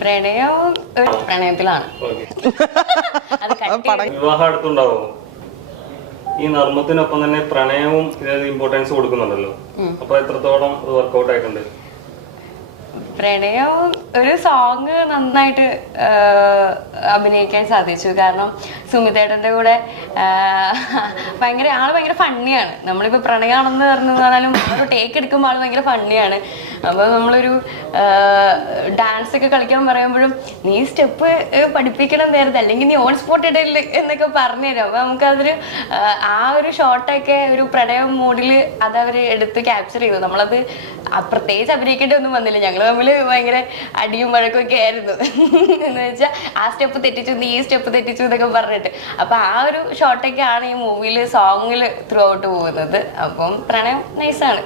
പ്രണയം ഒരു പ്രണയത്തിലാണ്. ഓക്കെ. അത് കട്ടി വിവാഹം അടുത്തുണ്ടാവോ. ഈ നർമ്മത്തിനൊപ്പം തന്നെ പ്രണയവും ഇമ്പോർട്ടൻസ് കൊടുക്കുന്നുണ്ടല്ലോ. അപ്പൊ എത്രത്തോളം വർക്ക്ഔട്ട് ആയിട്ടുണ്ട്? പ്രണയം ഒരു സോങ് നന്നായിട്ട് അഭിനയിക്കാൻ സാധിച്ചു. കാരണം സുമിതേട്ടന്റെ കൂടെ ഭയങ്കര ആൾ ഭയങ്കര ഫണ്ണിയാണ് നമ്മളിപ്പോൾ പ്രണയമാണെന്ന് പറഞ്ഞു പറഞ്ഞാലും ഒരു ടേക്ക് എടുക്കുമ്പോൾ ആൾ ഭയങ്കര ഫണ്ണിയാണ് അപ്പോൾ നമ്മളൊരു ഡാൻസ് ഒക്കെ കളിക്കാൻ പറയുമ്പോഴും നീ സ്റ്റെപ്പ് പഠിപ്പിക്കണം നേരത്തെ അല്ലെങ്കിൽ നീ ഓൺ സ്പോട്ട് ഇടയില്ല എന്നൊക്കെ പറഞ്ഞു പറഞ്ഞുതരും അപ്പോൾ നമുക്കതൊരു ആ, ഒരു ഷോട്ടൊക്കെ ഒരു പ്രണയം മൂഡിൽ അത് അവർ എടുത്ത് ക്യാപ്ചർ ചെയ്തു. നമ്മളത് പ്രത്യേകിച്ച് അഭിനയിക്കേണ്ടി ഒന്നും വന്നില്ല. ഞങ്ങൾ തമ്മിൽ ഭയങ്കര അടിയും വഴക്കും ഒക്കെ ആയിരുന്നു. എന്ന് വെച്ചാൽ ആ സ്റ്റെപ്പ് തെറ്റിച്ചു നീ ഈ സ്റ്റെപ്പ് തെറ്റിച്ചു എന്നൊക്കെ പറഞ്ഞിട്ട്. അപ്പൊ ആ ഒരു ഷോട്ടൊക്കെയാണ് ഈ മൂവിയിൽ സോങ്ങിൽ ത്രൂ ഔട്ട് പോകുന്നത്. അപ്പം പ്രണയം നൈസാണ്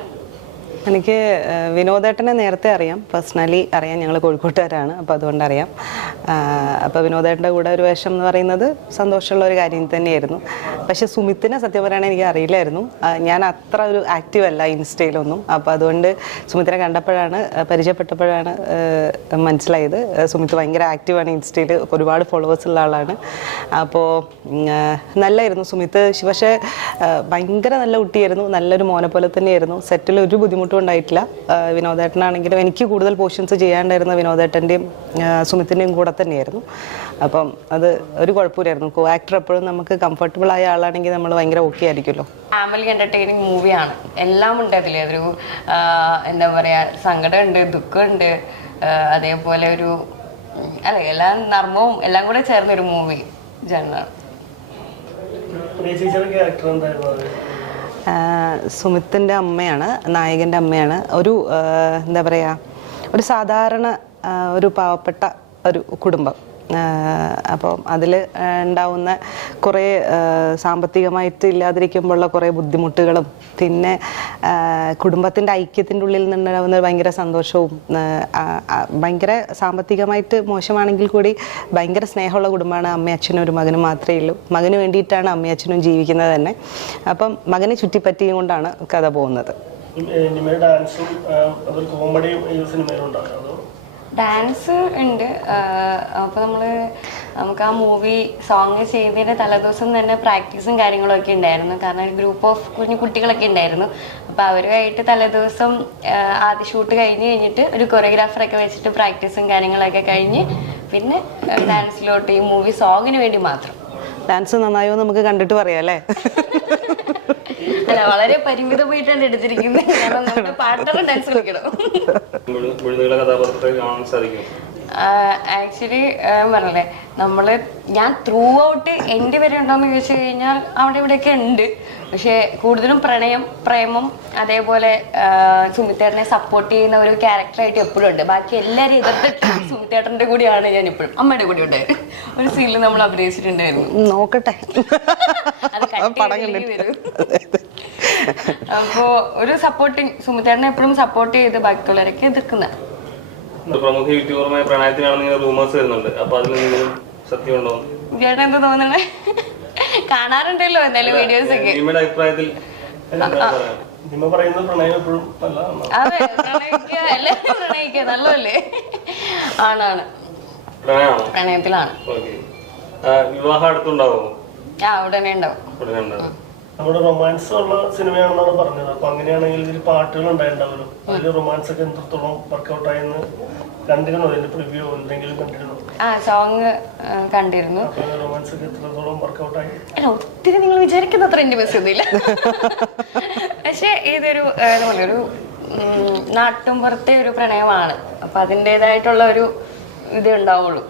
എനിക്ക് വിനോദേട്ടനെ നേരത്തെ അറിയാം. പേഴ്സണലി അറിയാം ഞങ്ങൾ കോഴിക്കോട്ടുകാരാണ് അപ്പോൾ അതുകൊണ്ട് അറിയാം. അപ്പോൾ വിനോദേട്ടന്റെ കൂടെ ഒരു വേഷം എന്ന് പറയുന്നത് സന്തോഷമുള്ള ഒരു കാര്യം തന്നെയായിരുന്നു. പക്ഷേ സുമിത്തിനെ സത്യം പറയുകയാണെങ്കിൽ എനിക്ക് അറിയില്ലായിരുന്നു. ഞാൻ അത്ര ഒരു ആക്റ്റീവ് അല്ല ഇൻസ്റ്റയിലൊന്നും. അപ്പോൾ അതുകൊണ്ട് സുമിത്തിനെ കണ്ടപ്പോഴാണ് പരിചയപ്പെട്ടപ്പോഴാണ് മനസ്സിലായത്. സുമിത്ത് ഭയങ്കര ആക്റ്റീവാണ് ഇൻസ്റ്റയിൽ ഒരുപാട് ഫോളോവേഴ്സ് ഉള്ള ആളാണ്. അപ്പോൾ നല്ലായിരുന്നു സുമിത്ത്. പക്ഷേ ഭയങ്കര നല്ല കുട്ടിയായിരുന്നു. നല്ലൊരു മോനെ പോലെ തന്നെയായിരുന്നു. സെറ്റിൽ ഒരു ബുദ്ധിമുട്ടും ഉണ്ടായിട്ടില്ല ആ, വിനോദേട്ടനാണെങ്കിലും എനിക്ക് കൂടുതൽ പോർഷൻസ് ചെയ്യാണ്ടായിരുന്ന വിനോദേട്ടന്റെയും സുമിത്തിന്റെയും കൂടെ തന്നെയായിരുന്നു. അപ്പം അത് ഒരു കുഴപ്പമില്ലായിരുന്നു. കോ ആക്ടർ എപ്പോഴും നമുക്ക് കംഫർട്ടബിൾ ആയ ആളാണെങ്കിൽ നമ്മൾ ഭയങ്കര ഓക്കെ ആയിരിക്കുമല്ലോ. ഫാമിലി എന്റർടൈനിങ് മൂവിയാണ് എല്ലാം ഉണ്ട് അതിൽ അതൊരു എന്താ പറയുക സങ്കടമുണ്ട് ദുഃഖമുണ്ട് അതേപോലെ ഒരു അല്ല അല്ലെ എല്ലാം നർമ്മവും എല്ലാം കൂടെ ചേർന്നൊരു മൂവി ജനറാണ് സുമിത്തിന്റെ അമ്മയാണ് നായകന്റെ അമ്മയാണ്. ഒരു എന്താ പറയുക ഒരു സാധാരണ ഒരു പാവപ്പെട്ട ഒരു കുടുംബം. അപ്പം അതിൽ ഉണ്ടാവുന്ന കുറേ സാമ്പത്തികമായിട്ട് ഇല്ലാതിരിക്കുമ്പോഴുള്ള കുറേ ബുദ്ധിമുട്ടുകളും പിന്നെ കുടുംബത്തിന്റെ ഐക്യത്തിന്റെ ഉള്ളിൽ നിന്നുണ്ടാവുന്ന ഭയങ്കര സന്തോഷവും ഭയങ്കര സാമ്പത്തികമായിട്ട് മോശമാണെങ്കിൽ കൂടി ഭയങ്കര സ്നേഹമുള്ള കുടുംബമാണ് അമ്മയും അച്ഛനും ഒരു മകനും മാത്രമേ ഉള്ളൂ. മകന് വേണ്ടിയിട്ടാണ് അമ്മയും അച്ഛനും ജീവിക്കുന്നത് തന്നെ. അപ്പം മകനെ ചുറ്റിപ്പറ്റിയും കൊണ്ടാണ് കഥ പോകുന്നത്. ഡാൻസും കോമഡിയും ഡാൻസ് ഉണ്ട്. അപ്പോൾ നമ്മൾ നമുക്ക് ആ മൂവി സോങ് ചെയ്തതിന്റെ തലേദിവസം തന്നെ പ്രാക്ടീസും കാര്യങ്ങളൊക്കെ ഉണ്ടായിരുന്നു. കാരണം ഒരു ഗ്രൂപ്പ് ഓഫ് കുഞ്ഞു കുട്ടികളൊക്കെ ഉണ്ടായിരുന്നു. അപ്പോൾ അവരുമായിട്ട് തലേദിവസം ആദ്യ ഷൂട്ട് കഴിഞ്ഞ് കഴിഞ്ഞിട്ട് ഒരു കൊറിയോഗ്രാഫറൊക്കെ വെച്ചിട്ട് പ്രാക്ടീസും കാര്യങ്ങളൊക്കെ കഴിഞ്ഞ് പിന്നെ ഡാൻസിലോട്ട് ഈ മൂവി സോങ്ങിന് വേണ്ടി മാത്രം. ഡാൻസ് നന്നായോ നമുക്ക് കണ്ടിട്ട് പറയാം അല്ലേ? അല്ല വളരെ പരിമിതമായിട്ടാണ് എടുത്തിരിക്കുന്നത്. കാരണം പാട്ടറും ഡാൻസ് കളിക്കണം. മുഴു- മുഴുനീള കഥാപാത്രത്തെ കാണാൻ സാധിക്കും. ആക്ച്വലി പറഞ്ഞല്ലേ നമ്മൾ ഞാൻ ത്രൂ ഔട്ട് എന്റെ വരെ ഉണ്ടോന്ന് ചോദിച്ചു കഴിഞ്ഞാൽ അവിടെ ഇവിടെയൊക്കെ ഉണ്ട്. പക്ഷെ കൂടുതലും പ്രണയം പ്രേമം അതേപോലെ സുമിത്തേട്ടനെ സപ്പോർട്ട് ചെയ്യുന്ന ഒരു ക്യാരക്ടറായിട്ട് എപ്പോഴും ഉണ്ട്. ബാക്കി എല്ലാവരും എതിർത്തിട്ട് സുമിത്തേട്ടന്റെ കൂടിയാണ് ഞാൻ ഇപ്പോഴും അമ്മയുടെ കൂടി ഉണ്ട് ഒരു സീനിൽ നമ്മൾ അഭിനയിച്ചിട്ടുണ്ടായിരുന്നു. നോക്കട്ടെ. അപ്പോ ഒരു സപ്പോർട്ടിങ് സുമിത്തേട്ടനെ എപ്പോഴും സപ്പോർട്ട് ചെയ്ത് ബാക്കിയുള്ളവരൊക്കെ എതിർക്കുന്ന ഒരു പ്രമുഖ യൂട്യൂബറുമായ പ്രണയത്തിനാണെന്ന് ഇങ്ങനെ റൂമേഴ്സ് വരുന്നുണ്ട്. അപ്പൊ അതിൽ എന്തെങ്കിലും സത്യമുണ്ടോ? ചേട്ടൻ എന്താ തോന്നണേ കാണാറുണ്ടല്ലോ എന്തായാലും വീഡിയോസ് ഒക്കെ. നിമയുടെ അഭിപ്രായത്തിൽ നിമ്മ പറയുന്നത് പ്രണയം എപ്പോഴും നല്ലതാണ് അതെ പ്രണയിക്കുക എല്ലാവരും പ്രണയിക്കുക നല്ലതല്ലേ? ആണാണ്. പ്രണയമാണോ? പ്രണയത്തിലാണ്. ഓക്കെ. വിവാഹം അടുത്തുണ്ടാവോ ആ ഉടനെ ഉണ്ടാവും. ഉടനെ ഉണ്ടാവും. നമ്മുടെ റൊമാൻസ് ഉള്ള സിനിമയാണെന്നാണ് പറഞ്ഞത്. അപ്പൊ അങ്ങനെയാണെങ്കിൽ ഇതിൽ പാട്ടുകൾ ഉണ്ടായിട്ടുണ്ടാവുമല്ലോ അതിൽ റൊമാൻസ് ഒക്കെ എത്രത്തോളം വർക്കൗട്ട് ആയെന്ന് കണ്ടിരുന്നോ? അതിന്റെ പ്രിവ്യൂ എന്തെങ്കിലും കണ്ടിരുന്നോ? ആ സോങ് കണ്ടിരുന്നു. റൊമാൻസ് ഒക്കെ എത്രത്തോളം വർക്കൗട്ട് ആയി? അല്ല ഒത്തിരി നിങ്ങൾ വിചാരിക്കുന്ന അത്ര എന്റെ ബസ് ഒന്നുമില്ല പക്ഷെ ഇതൊരു ഒരു നാട്ടുമ്പുറത്തെ ഒരു പ്രണയമാണ്. അപ്പൊ അതിന്റെതായിട്ടുള്ള ഒരു ഇത് ഉണ്ടാവുള്ളൂ.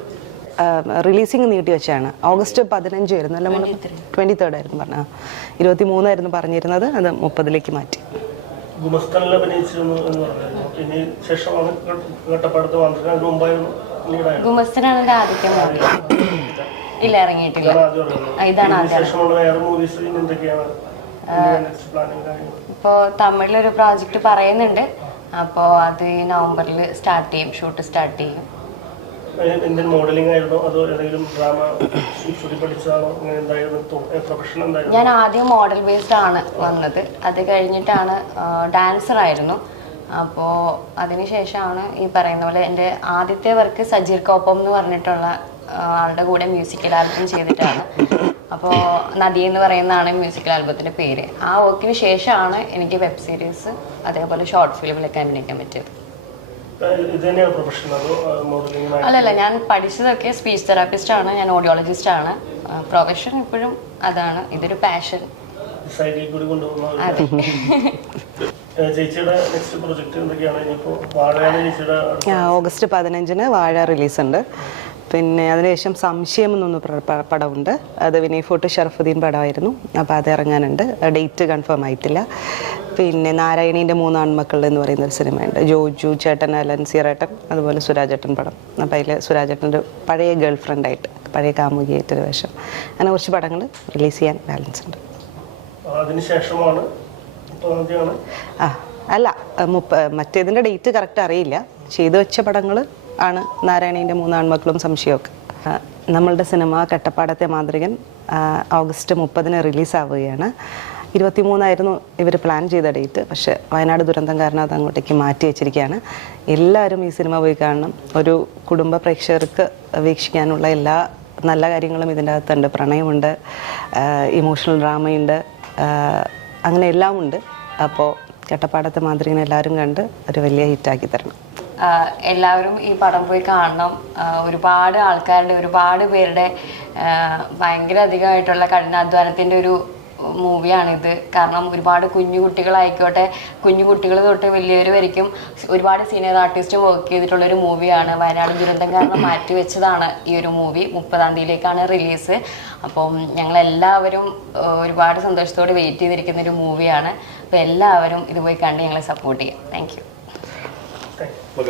റിലീസിങ് നീട്ടി വെച്ചാണ് ഓഗസ്റ്റ് പതിനഞ്ച് ആയിരുന്നു അല്ല നമ്മൾ ട്വന്റി തേർഡ് ആയിരുന്നു പറഞ്ഞത്. ഇരുപത്തി മൂന്നായിരുന്നു പറഞ്ഞിരുന്നത്. അത് മുപ്പതിലേക്ക് മാറ്റി. ഗുമസ്തനിൽ അഭിനയിച്ചിരുന്നു എന്ന് ഘട്ടപ്പാടത്ത് വന്നിട്ട് അതിന് മുമ്പായിരുന്നു ഗുമസ്തനാണ് എന്റെ ആദ്യത്തെ മൂവി ഇല്ല ഇറങ്ങിയിട്ടില്ല. ഇതാണ് ഇപ്പോൾ തമിഴിലൊരു പ്രോജക്റ്റ് പറയുന്നുണ്ട്. അപ്പോ അത് നവംബറിൽ സ്റ്റാർട്ട് ചെയ്യും. ഷൂട്ട് സ്റ്റാർട്ട് ചെയ്യും. ഇന്ത്യൻ മോഡലിംഗ് ആയിരുന്നോ? അതോ ഏതെങ്കിലും ഡ്രാമ പ്രൊഫഷൻ ഞാൻ ആദ്യം മോഡൽ ബേസ്ഡ് ആണ് വന്നത്. അത് കഴിഞ്ഞിട്ടാണ് ഡാൻസർ ആയിരുന്നു. അപ്പോൾ അതിനുശേഷമാണ് ഈ പറയുന്ന പോലെ എന്റെ ആദ്യത്തെ വർക്ക് സജീർ കോപ്പം എന്ന് പറഞ്ഞിട്ടുള്ള ആളുടെ കൂടെ മ്യൂസിക്കൽ ആൽബം ചെയ്തിട്ടാണ്. അപ്പോൾ നദി എന്ന് പറയുന്നതാണ് മ്യൂസിക്കൽ ആൽബത്തിന്റെ പേര്. ആ വർക്കിന് ശേഷമാണ് എനിക്ക് വെബ് സീരീസ് അതേപോലെ ഷോർട്ട് ഫിലിമിലൊക്കെ അഭിനയിക്കാൻ പറ്റിയത്. അല്ലല്ല ഞാൻ പഠിച്ചതൊക്കെ സ്പീച്ച് തെറാപ്പിസ്റ്റ് ആണ് ഞാൻ ഓഡിയോളജിസ്റ്റ് ആണ്. പ്രൊഫഷൻ ഇപ്പോഴും അതാണ് ഇതൊരു പാഷൻ സൈഡിൽ കൂടി കൊണ്ടുപോകുന്ന ഒരു അതെ. ഏഹ് ചേച്ചിയുടെ നെക്സ്റ്റ് പ്രൊജക്ട് എന്തൊക്കെയാണ്? ഇനിയിപ്പോ വാഴയാണ് ചേച്ചിയുടെ ആ, ഓഗസ്റ്റ് പതിനഞ്ചിന് വാഴ റിലീസുണ്ട് പിന്നെ അതിനുശേഷം സംശയം എന്നൊന്ന് പടമുണ്ട് അത് വിനയ് ഫോർട്ട് ഷറഫുദ്ദീൻ പടമായിരുന്നു. അപ്പോൾ അത് ഇറങ്ങാനുണ്ട്. ഡേറ്റ് കൺഫേം ആയിട്ടില്ല. പിന്നെ നാരായണീന്റെ മൂന്ന് ആൺമക്കൾ എന്ന് പറയുന്ന ഒരു സിനിമയുണ്ട്. ജോജു ചേട്ടൻ അലൻ സീറേട്ടൻ അതുപോലെ സുരാജേട്ടൻ പടം. അപ്പോൾ അതിൽ സുരാജേട്ടന്റെ പഴയ ഗേൾ ഫ്രണ്ടായിട്ട് പഴയ കാമുകിയായിട്ടൊരു വേഷം. അങ്ങനെ കുറച്ച് പടങ്ങൾ റിലീസ് ചെയ്യാൻ ബാലൻസ് ഉണ്ട്. അതിനുശേഷമാണ് ആ അല്ല മുപ്പ മറ്റേതിന്റെ ഡേറ്റ് കറക്റ്റ് അറിയില്ല. ചെയ്തു വെച്ച പടങ്ങൾ ആണ് നാരായണീന്റെ മൂന്നാൺമക്കളും സംശയമൊക്കെ. ആ, നമ്മളുടെ സിനിമ കട്ടപ്പാടത്തെ മാന്ത്രികൻ ഓഗസ്റ്റ് മുപ്പതിന് റിലീസാവുകയാണ്. ഇരുപത്തിമൂന്നായിരുന്നു ഇവർ പ്ലാൻ ചെയ്ത ഡേറ്റ്. പക്ഷേ വയനാട് ദുരന്തം കാരണം അത് അങ്ങോട്ടേക്ക് മാറ്റി വെച്ചിരിക്കുകയാണ്. എല്ലാവരും ഈ സിനിമ പോയി കാണണം. ഒരു കുടുംബ പ്രേക്ഷകർക്ക് വീക്ഷിക്കാനുള്ള എല്ലാ നല്ല കാര്യങ്ങളും ഇതിന്റെ അകത്തുണ്ട്. പ്രണയമുണ്ട് ഇമോഷണൽ ഡ്രാമയുണ്ട് അങ്ങനെ എല്ലാം ഉണ്ട് അപ്പോൾ കട്ടപ്പാടത്തെ മാന്ത്രികനെ എല്ലാവരും കണ്ട് ഒരു വലിയ ഹിറ്റാക്കി തരണം. എല്ലാവരും ഈ പടം പോയി കാണണം. ഒരുപാട് ആൾക്കാരുടെ ഒരുപാട് പേരുടെ ഭയങ്കര അധികമായിട്ടുള്ള കഠിനാധ്വാനത്തിന്റെ ഒരു മൂവിയാണിത്. കാരണം ഒരുപാട് കുഞ്ഞു കുട്ടികളായിക്കോട്ടെ കുഞ്ഞു കുട്ടികൾ തൊട്ട് വലിയവർ വരയ്ക്കും ഒരുപാട് സീനിയർ ആർട്ടിസ്റ്റ് വർക്ക് ചെയ്തിട്ടുള്ള ഒരു മൂവിയാണ്. വയനാട് ദുരന്തം കാരണം മാറ്റി വെച്ചതാണ് ഈ ഒരു മൂവി. മുപ്പതാം തീയതിയിലേക്കാണ് റിലീസ്. അപ്പം ഞങ്ങളെല്ലാവരും ഒരുപാട് സന്തോഷത്തോടെ വെയിറ്റ് ചെയ്തിരിക്കുന്ന ഒരു മൂവിയാണ്. അപ്പോൾ എല്ലാവരും ഇത് പോയി കണ്ട് ഞങ്ങളെ സപ്പോർട്ട് ചെയ്യാം. Thank you thank you okay